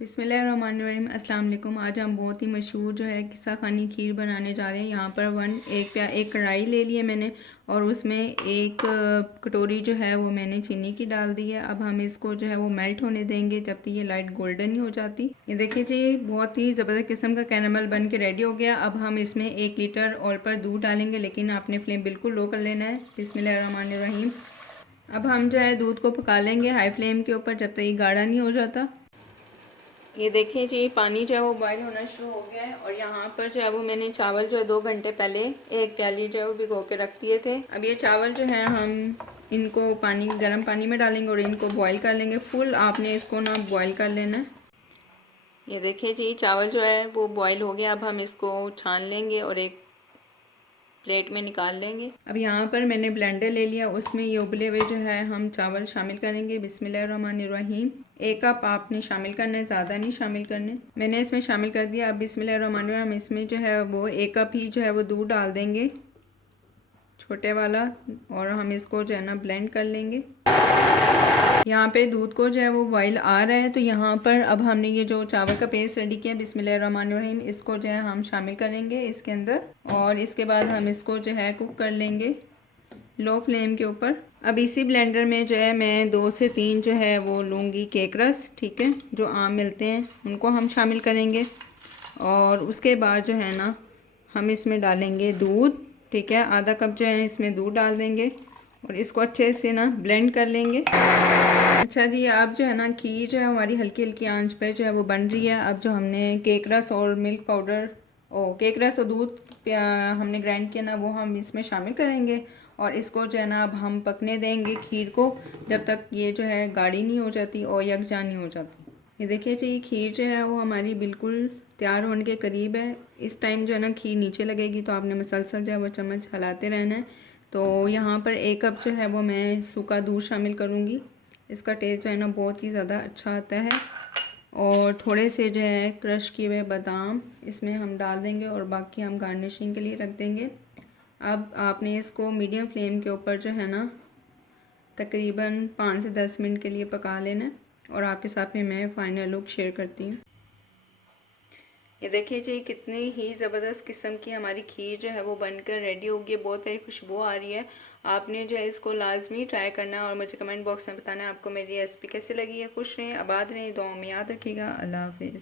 बिस्मिल्लाहिर्रहमानिर्रहीम, अस्सलाम वालेकुम। आज हम बहुत ही मशहूर जो है किस्सा खानी खीर बनाने जा रहे हैं। यहाँ पर एक कढ़ाई ले ली है मैंने और उसमें एक कटोरी जो है वो मैंने चीनी की डाल दी है। अब हम इसको जो है वो मेल्ट होने देंगे जब तक ये लाइट गोल्डन नहीं हो जाती। ये देखिए जी, बहुत ही ज़बरदस्त किस्म का कैरामल बन के रेडी हो गया। अब हम इसमें 1 लीटर ऑयल पर दूध डालेंगे, लेकिन आपने फ्लेम बिल्कुल लो कर लेना है। बिस्मिल्लाहिर्रहमानिर्रहीम। अब हम जो है दूध को पका लेंगे हाई फ्लेम के ऊपर जब तक ये गाढ़ा नहीं हो जाता। ये देखिए जी, पानी जो है वो बॉयल होना शुरू हो गया है और यहाँ पर जो है वो मैंने चावल जो है 2 घंटे पहले एक प्याली जो है वो भिगो के रख दिए थे। अब ये चावल जो है हम इनको गर्म पानी में डालेंगे और इनको बॉईल कर लेंगे। फुल आपने इसको ना बॉईल कर लेना है। ये देखिए जी, चावल जो है वो बॉईल हो गया। अब हम इसको छान लेंगे और एक प्लेट में निकाल लेंगे। अब यहाँ पर मैंने ब्लेंडर ले लिया, उसमें ये उबले हुए जो है हम चावल शामिल करेंगे। बिस्मिल्लाहिर्रहमानिर्रहीम। 1 कप आपने शामिल करना है, ज़्यादा नहीं शामिल करने। मैंने इसमें शामिल कर दिया। अब बिस्मिल्लाहिर्रहमानिर्रहीम इसमें जो है वो 1 कप ही जो है वो दूध डाल देंगे, छोटे वाला, और हम इसको जो है ना ब्लेंड कर लेंगे। यहाँ पे दूध को जो है वो बॉईल आ रहा है, तो यहाँ पर अब हमने ये जो चावल का पेस्ट रेडी किया, बिस्मिल्लाहिर्रहमानिर्रहीम, इसको जो है हम शामिल करेंगे इसके अंदर और इसके बाद हम इसको जो है कुक कर लेंगे लो फ्लेम के ऊपर। अब इसी ब्लेंडर में जो है मैं 2 से 3 जो है वो लूँगी केक रस, ठीक है, जो आम मिलते हैं उनको हम शामिल करेंगे और उसके बाद जो है ना हम इसमें डालेंगे दूध, ठीक है, आधा कप जो है इसमें दूध डाल देंगे और इसको अच्छे से ना ब्लेंड कर लेंगे। अच्छा जी, अब जो है ना खीर जो है हमारी हल्की हल्की आंच पे जो है वो बन रही है। अब जो हमने केक रस और मिल्क पाउडर केक रस और दूध हमने ग्राइंड किया ना, वो हम इसमें शामिल करेंगे और इसको जो है ना अब हम पकने देंगे खीर को जब तक ये जो है गाढ़ी नहीं हो जाती और यकजा नहीं हो जाती। ये देखिए जी, खीर जो है वो हमारी बिल्कुल तैयार होने के करीब है। इस टाइम जो है ना खीर नीचे लगेगी, तो आपने मुसलसल जो है वो चम्मच हिलाते रहना है। तो यहाँ पर 1 कप जो है वो मैं सूखा दूध शामिल करूँगी। इसका टेस्ट जो है ना बहुत ही ज़्यादा अच्छा आता है और थोड़े से जो है क्रश किए हुए बादाम इसमें हम डाल देंगे और बाकी हम गार्निशिंग के लिए रख देंगे। अब आपने इसको मीडियम फ्लेम के ऊपर जो है ना तकरीबन 5 से 10 मिनट के लिए पका लेना और आपके साथ में मैं फाइनल लुक शेयर करती हूँ। ये देखिए जी, कितनी ही ज़बरदस्त किस्म की हमारी खीर जो है वो बनकर रेडी होगी है। बहुत प्यारी खुशबू आ रही है। आपने जो है इसको लाजमी ट्राई करना है और मुझे कमेंट बॉक्स में बताना है आपको मेरी रेसिपी कैसी लगी है। खुश रहें, आबाद रहें, दुआओं में याद रखिएगा। अल्लाह हाफिज़।